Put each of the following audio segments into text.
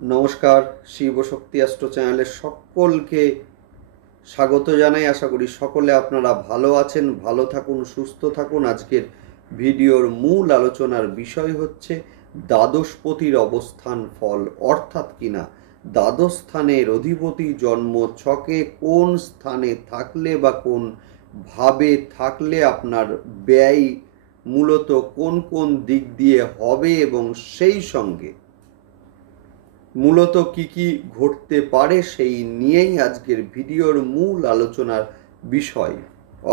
নমস্কার, শিবশক্তি অ্যাস্ট্রো চ্যানেলে সকলকে স্বাগত জানাই। আশা করি সকলে আপনারা ভালো আছেন, ভালো থাকুন, সুস্থ থাকুন। আজকের ভিডিওর মূল আলোচনার বিষয় হচ্ছে দ্বাদশপতির অবস্থান ফল, অর্থাৎ কিনা দ্বাদশ স্থানের অধিপতি জন্ম ছকে কোন স্থানে থাকলে বা কোন ভাবে থাকলে আপনার ব্যয় মূলত কোন কোন দিক দিয়ে হবে এবং সেই সঙ্গে মূলত কি কি ঘটতে পারে সেই নিয়েই আজকের ভিডিওর মূল আলোচনার বিষয়।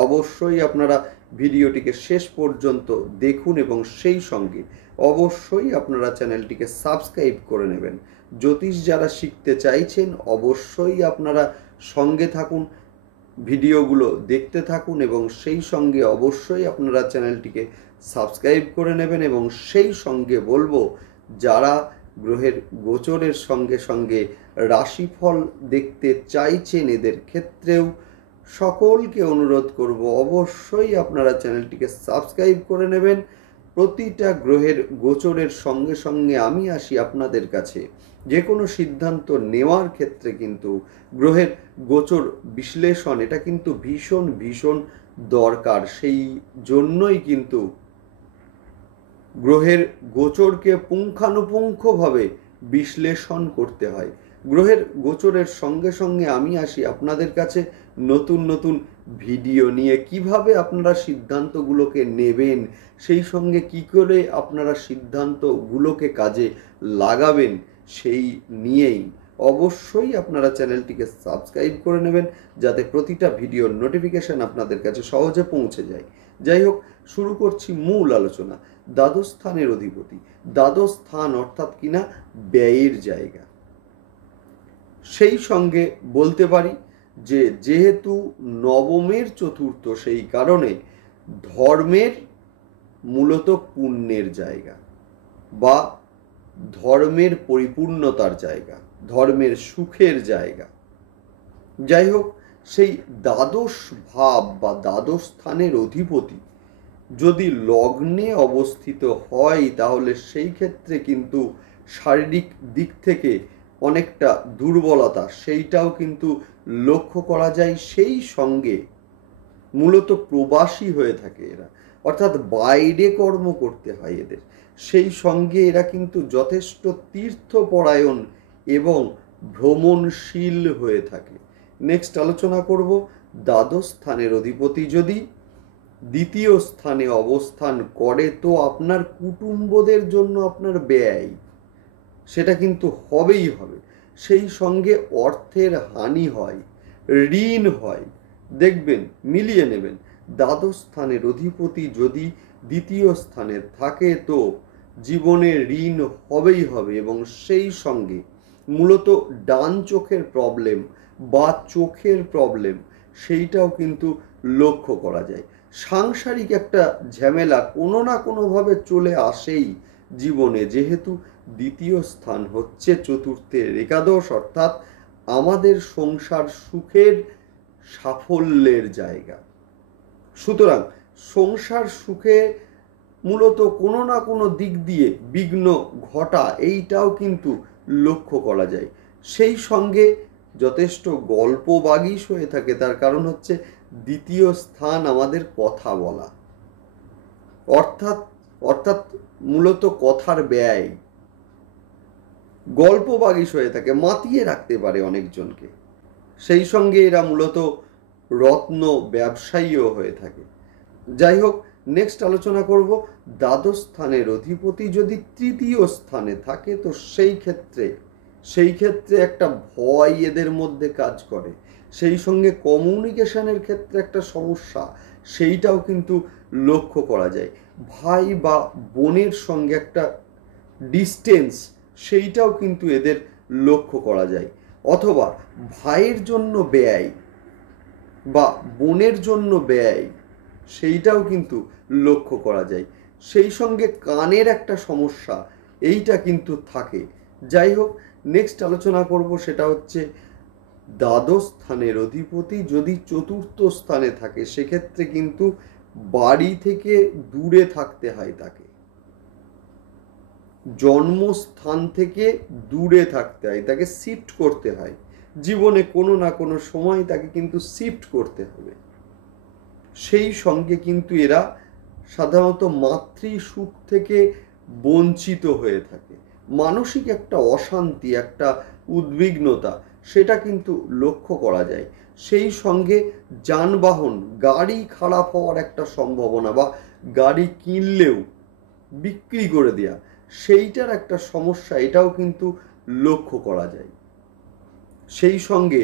অবশ্যই আপনারা ভিডিওটিকে শেষ পর্যন্ত দেখুন এবং সেই সঙ্গে অবশ্যই আপনারা চ্যানেলটিকে সাবস্ক্রাইব করে নেবেন। জ্যোতিষ যারা শিখতে চাইছেন অবশ্যই আপনারা সঙ্গে থাকুন, ভিডিওগুলো দেখতে থাকুন এবং সেই সঙ্গে অবশ্যই আপনারা চ্যানেলটিকে সাবস্ক্রাইব করে নেবেন। এবং সেই সঙ্গে বলবো, যারা গ্রহের গোচরের সঙ্গে সঙ্গে রাশিফল দেখতে চাইছেন এদের ক্ষেত্রেও সকলকে অনুরোধ করব অবশ্যই আপনারা চ্যানেলটিকে সাবস্ক্রাইব করে নেবেন। প্রতিটা গ্রহের গোচরের সঙ্গে সঙ্গে আমি আসি আপনাদের কাছে যে কোনো সিদ্ধান্ত নেওয়ার ক্ষেত্রে কিন্তু গ্রহের গোচর বিশ্লেষণ এটা কিন্তু ভীষণ ভীষণ দরকার। সেই জন্যই কিন্তু গ্রহের গোচরকে পুঙ্খানুপুঙ্খভাবে বিশ্লেষণ করতে হয়। গ্রহের গোচরের সঙ্গে সঙ্গে আমি আসি আপনাদের কাছে নতুন নতুন ভিডিও নিয়ে, কিভাবে আপনারা সিদ্ধান্তগুলোকে নেবেন, সেই সঙ্গে কি করে আপনারা সিদ্ধান্তগুলোকে কাজে লাগাবেন সেই নিয়েই অবশ্যই আপনারা চ্যানেলটিকে সাবস্ক্রাইব করে নেবেন, যাতে প্রতিটা ভিডিওর নোটিফিকেশন আপনাদের কাছে সহজে পৌঁছে যায়। যাই হোক, শুরু করছি মূল আলোচনা। দ্বাদশ স্থানের অধিপতি, দ্বাদশ স্থান অর্থাৎ কিনা ব্যয়ের জায়গা। সেই সঙ্গে বলতে পারি যে যেহেতু নবমের চতুর্থ, সেই কারণে ধর্মের মূলত পুণ্যের জায়গা বা ধর্মের পরিপূর্ণতার জায়গা, ধর্মের সুখের জায়গা। যাই হোক, সেই দ্বাদশ ভাব বা দ্বাদশ স্থানের অধিপতি যদি লগ্নে অবস্থিত হয় তাহলে সেই ক্ষেত্রে কিন্তু শারীরিক দিক থেকে অনেকটা দুর্বলতা সেইটাও কিন্তু লক্ষ্য করা যায়। সেই সঙ্গে মূলত প্রবাসী হয়ে থাকে এরা, অর্থাৎ বাইরে কর্ম করতে হয় এদের। সেই সঙ্গে এরা কিন্তু যথেষ্ট তীর্থপরায়ণ এবং ভ্রমণশীল হয়ে থাকে। নেক্সট আলোচনা করব দ্বাদশ স্থানের অধিপতি যদি দ্বিতীয় স্থানে অবস্থান করে তো আপনার কুটুম্বদের জন্য আপনার ব্যয় সেটা কিন্তু হবেই হবে। সেই সঙ্গে অর্থের হানি হয়, ঋণ হয়, দেখবেন মিলিয়ে নেবেন। দ্বাদশ স্থানের অধিপতি যদি দ্বিতীয় স্থানে থাকে তো জীবনে ঋণ হবেই হবে এবং সেই সঙ্গে মূলত ডান চোখের প্রবলেম বা চোখের প্রবলেম সেইটাও কিন্তু লক্ষ্য করা যায়। সাংসারিক একটা ঝামেলা কোনো না কোনোভাবে চলে আসেই জীবনে, যেহেতু দ্বিতীয় স্থান হচ্ছে চতুর্থের একাদশ, অর্থাৎ আমাদের সংসার সুখের সাফল্যের জায়গা। সুতরাং সংসার সুখে মূলত কোনো না কোনো দিক দিয়ে বিঘ্ন ঘটা এইটাও কিন্তু লক্ষ্য করা যায়। সেই সঙ্গে যথেষ্ট গল্পবাগীশ হয়ে থাকে, তার কারণ হচ্ছে দ্বিতীয় স্থান আমাদের কথা বলা, অর্থাৎ অর্থাৎ মূলত কথার ব্যয়, গল্পবাগীশ হয়ে থাকে, মাতিয়ে রাখতে পারে অনেকজনকে। সেই সঙ্গে এরা মূলত রত্ন ব্যবসায়ীও হয়ে থাকে। যাই হোক, নেক্সট আলোচনা করব দ্বাদশ স্থানের অধিপতি যদি তৃতীয় স্থানে থাকে তো সেই ক্ষেত্রে একটা ভয় এদের মধ্যে কাজ করে। সেই সঙ্গে কমিউনিকেশনের ক্ষেত্রে একটা সমস্যা সেইটাও কিন্তু লক্ষ্য করা যায়। ভাই বা বোনের সঙ্গে একটা ডিস্টেন্স সেইটাও কিন্তু এদের লক্ষ্য করা যায়, অথবা ভাইয়ের জন্য ব্যয় বা বোনের জন্য ব্যয় সেইটাও কিন্তু লক্ষ্য করা যায়। সেই সঙ্গে কানের একটা সমস্যা এইটা কিন্তু থাকে। যাই হোক, নেক্সট আলোচনা করব সেটা হচ্ছে দ্বাদশ স্থানের অধিপতি যদি চতুর্থ স্থানে থাকে সেক্ষেত্রে কিন্তু বাড়ি থেকে দূরে থাকতে হয় তাকে। জন্মস্থান থেকে দূরে থাকতে হয়, তাকে শিফট করতে হয়। জীবনে কোনো না কোনো সময় তাকে কিন্তু শিফট করতে হবে। সেই সঙ্গে কিন্তু এরা সাধারণত মাতৃ সুখ থেকে বঞ্চিত হয়ে থাকে। মানসিক একটা অশান্তি, একটা উদ্বিগ্নতা, সেটা কিন্তু লক্ষ্য করা যায়। সেই সঙ্গে যানবাহন, গাড়ি খারাপ হওয়ার একটা সম্ভাবনা, বা গাড়ি কিনলেও বিক্রি করে দেয়া, সেইটার একটা সমস্যা, এটাও কিন্তু লক্ষ্য করা যায়। সেই সঙ্গে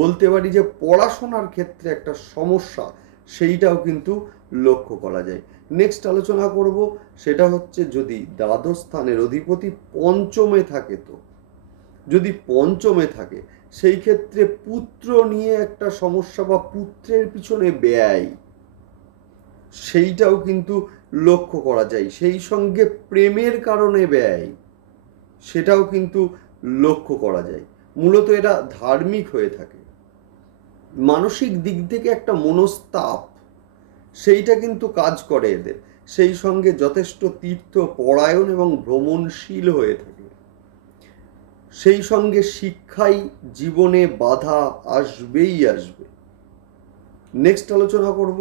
বলতে পারি যে পড়াশোনার ক্ষেত্রে একটা সমস্যা, সেইটাও কিন্তু লক্ষ্য করা যায়। নেক্সট আলোচনা করব, সেটা হচ্ছে যদি দ্বাদশ স্থানের অধিপতি পঞ্চমে থাকে, তো যদি পঞ্চমে থাকে সেই ক্ষেত্রে পুত্র নিয়ে একটা সমস্যা বা পুত্রের পিছনে ব্যয়, সেইটাও কিন্তু লক্ষ্য করা যায়। সেই সঙ্গে প্রেমের কারণে ব্যয়, সেটাও কিন্তু লক্ষ্য করা যায়। মূলত এরা ধার্মিক হয়ে থাকে, মানসিক দিক থেকে একটা মনস্তাপ, সেইটা কিন্তু কাজ করে এদের। সেই সঙ্গে যথেষ্ট তীর্থ পরায়ণ এবং ভ্রমণশীল হয়ে থাকে। সেই সঙ্গে শিক্ষায় জীবনে বাধা আসবেই আসবে। নেক্সট আলোচনা করব,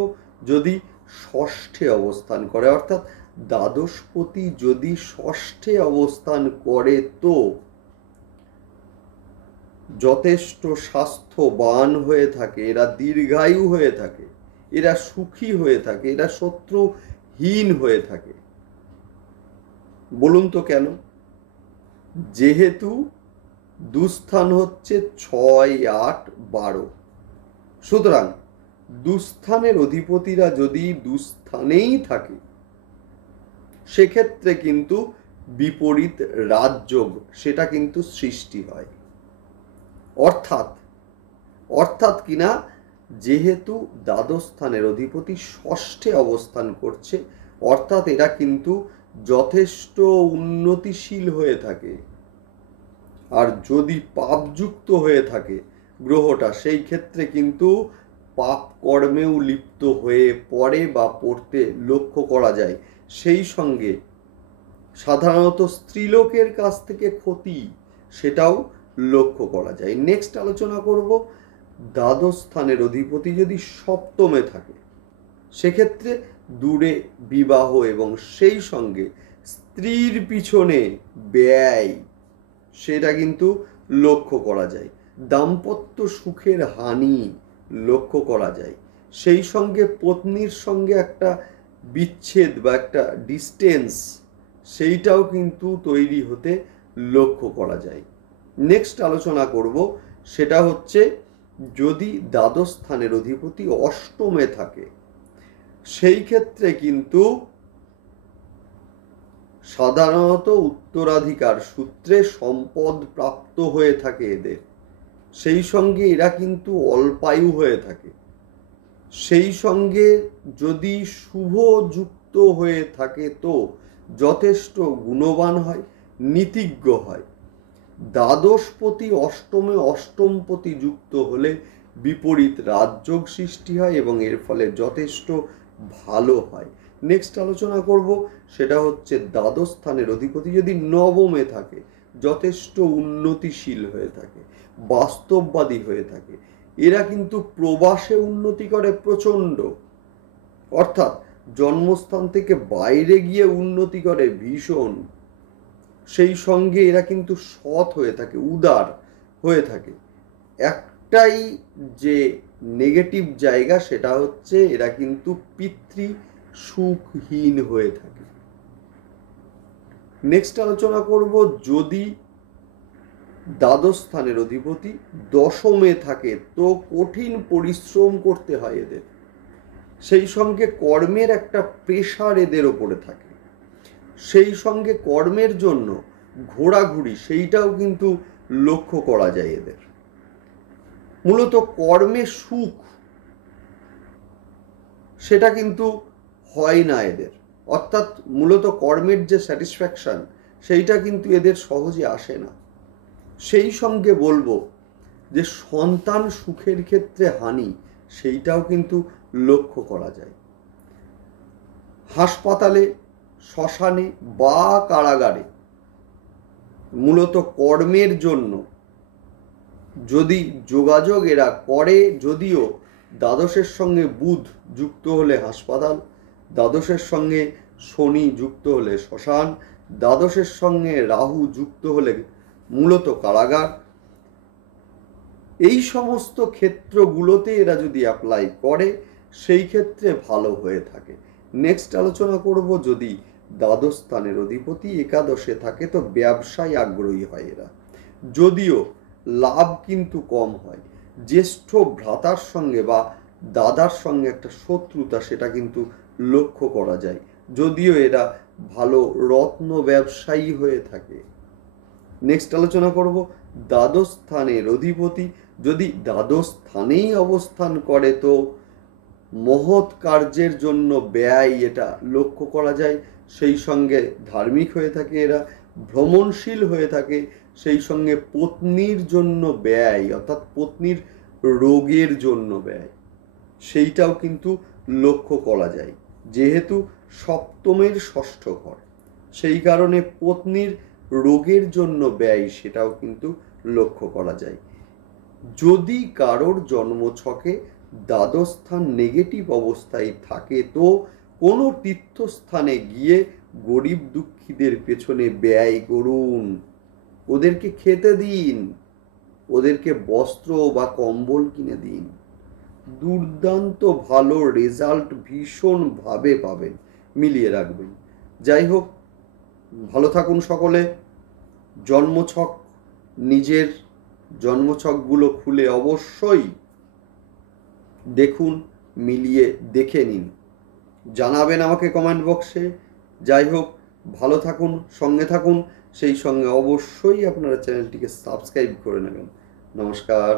যদি ষষ্ঠে অবস্থান করে, অর্থাৎ দ্বাদশপতি যদি ষষ্ঠে অবস্থান করে, তো যথেষ্ট স্বাস্থ্যবান হয়ে থাকে, এরা দীর্ঘায়ু হয়ে থাকে, এরা সুখী হয়ে থাকে, এরা শত্রুহীন হয়ে থাকে। বলুন তো কেন? যেহেতু দুস্থান হচ্ছে 6, 8, 12, সুতরাং দুস্থানের অধিপতিরা যদি দুস্থানেই থাকে, সেক্ষেত্রে কিন্তু বিপরীত রাজযোগ, সেটা কিন্তু সৃষ্টি হয়। অর্থাৎ কিনা, যেহেতু দ্বাদশ স্থানের অধিপতি ষষ্ঠে অবস্থান করছে, অর্থাৎ এরা কিন্তু যথেষ্ট উন্নতিশীল হয়ে থাকে। আর যদি পাপযুক্ত হয়ে থাকে গ্রহটা, সেই ক্ষেত্রে কিন্তু পাপ কর্মেও লিপ্ত হয়ে পড়ে বা পড়তে লক্ষ্য করা যায়। সেই সঙ্গে সাধারণত স্ত্রীলোকের কাছ থেকে ক্ষতি, সেটাও লক্ষ্য করা যায়। নেক্সট আলোচনা করব, দ্বাদশ স্থানের অধিপতি যদি সপ্তমে থাকে, সেক্ষেত্রে দূরে বিবাহ এবং সেই সঙ্গে স্ত্রীর পিছনে ব্যয়, সেটা কিন্তু লক্ষ্য করা যায়। দাম্পত্য সুখের হানি লক্ষ্য করা যায়। সেই সঙ্গে পত্নীর সঙ্গে একটা বিচ্ছেদ বা একটা ডিস্টেন্স, সেইটাও কিন্তু তৈরি হতে লক্ষ্য করা যায়। নেক্সট আলোচনা করব, সেটা হচ্ছে যদি দ্বাদশ স্থানের অধিপতি অষ্টমে থাকে, সেই ক্ষেত্রে কিন্তু সাধারণত উত্তরাধিকার সূত্রে সম্পদ প্রাপ্ত হয়ে থাকে এদের। সেই সঙ্গে এরা কিন্তু অল্পায়ু হয়ে থাকে। সেই সঙ্গে যদি শুভ যুক্ত হয়ে থাকে, তো যথেষ্ট গুণবান হয়, নীতিজ্ঞ হয়। দ্বাদশপতি অষ্টমে অষ্টমপতি যুক্ত হলে বিপরীত রাজযোগ সৃষ্টি হয় এবং এর ফলে যথেষ্ট ভালো হয়। নেক্সট আলোচনা করব, সেটা হচ্ছে দ্বাদশ স্থানের অধিপতি যদি নবমে থাকে, যথেষ্ট উন্নতিশীল হয়ে থাকে, বাস্তববাদী হয়ে থাকে। এরা কিন্তু প্রবাসে উন্নতি করে প্রচণ্ড, অর্থাৎ জন্মস্থান থেকে বাইরে গিয়ে উন্নতি করে ভীষণ। সেই সঙ্গে এরা কিন্তু সৎ হয়ে থাকে, উদার হয়ে থাকে। একটাই যে নেগেটিভ জায়গা, সেটা হচ্ছে এরা কিন্তু পিতৃ সুখহীন হয়ে থাকে। নেক্সট আলোচনা করব, যদি দ্বাদশ স্থানের অধিপতি দশমে থাকে, তো কঠিন পরিশ্রম করতে হয় এদের। সেই সঙ্গে কর্মের একটা প্রেশার এদের ওপরে থাকে। সেই সঙ্গে কর্মের জন্য ঘোরাঘুরি, সেইটাও কিন্তু লক্ষ্য করা যায় এদের। মূলত কর্মে সুখ, সেটা কিন্তু হয় না এদের। অর্থাৎ মূলত কর্মের যে স্যাটিসফ্যাকশন, সেইটা কিন্তু এদের সহজে আসে না। সেই সঙ্গে বলবো যে সন্তান সুখের ক্ষেত্রে হানি, সেইটাও কিন্তু লক্ষ্য করা যায়। হাসপাতালে, শ্মশানে বা কারাগারে মূলত কর্মের জন্য যদি যোগাযোগ এরা করে, যদিও দ্বাদশের সঙ্গে বুধ যুক্ত হলে হাসপাতাল, দ্বাদশের সঙ্গে শনি যুক্ত হলে শ্মশান, দ্বাদশের সঙ্গে রাহু যুক্ত হলে মূলত কারাগার, এই সমস্ত ক্ষেত্রগুলোতে এরা যদি অ্যাপ্লাই করে সেই ক্ষেত্রে ভালো হয়ে থাকে। নেক্সট আলোচনা করব, যদি দ্বাদশ স্থানের অধিপতি একাদশে থাকে তো ব্যবসায় আগ্রহী হয় এরা, যদিও লাভ কিন্তু কম হয়। জ্যেষ্ঠ ভ্রাতার সঙ্গে বা দাদার সঙ্গে একটা শত্রুতা সেটা কিন্তু লক্ষ্য করা যায়, যদিও এরা ভালো রত্ন ব্যবসায়ী হয়ে থাকে। নেক্সট আলোচনা করব দ্বাদশ স্থানের অধিপতি যদি দ্বাদশ স্থানেই অবস্থান করে তো মহৎ কার্যের জন্য ব্যয় এটা লক্ষ্য করা যায়, সেই সঙ্গে ধার্মিক হয়ে থাকে এরা, ভ্রমণশীল হয়ে থাকে, সেই সঙ্গে পত্নীর জন্য ব্যয় অর্থাৎ পত্নীর রোগের জন্য ব্যয় সেইটাও কিন্তু লক্ষ্য করা যায়, যেহেতু সপ্তমের ষষ্ঠ ঘর সেই কারণে পত্নীর রোগের জন্য ব্যয় সেটাও কিন্তু লক্ষ্য করা যায়। যদি কারোর জন্মছকে দ্বাদশ স্থান নেগেটিভ অবস্থায় থাকে তো কোনো তীর্থস্থানে গিয়ে গরিব দুঃখীদের পেছনে ব্যয় করুন, ওদেরকে খেতে দিন, ওদেরকে বস্ত্র বা কম্বল কিনে দিন, দুর্দান্ত ভালো রেজাল্ট ভীষণভাবে পাবেন, মিলিয়ে রাখবেন। যাই হোক, ভালো থাকুন সকলে। জন্মছক, নিজের জন্মছকগুলো খুলে অবশ্যই দেখুন, মিলিয়ে দেখে নিন, জানাবেন আমাকে কমেন্ট বক্সে। যাই হোক, ভালো থাকুন, সঙ্গে থাকুন, সেই সঙ্গে অবশ্যই আপনারা চ্যানেলটিকে সাবস্ক্রাইব করে নেবেন। নমস্কার।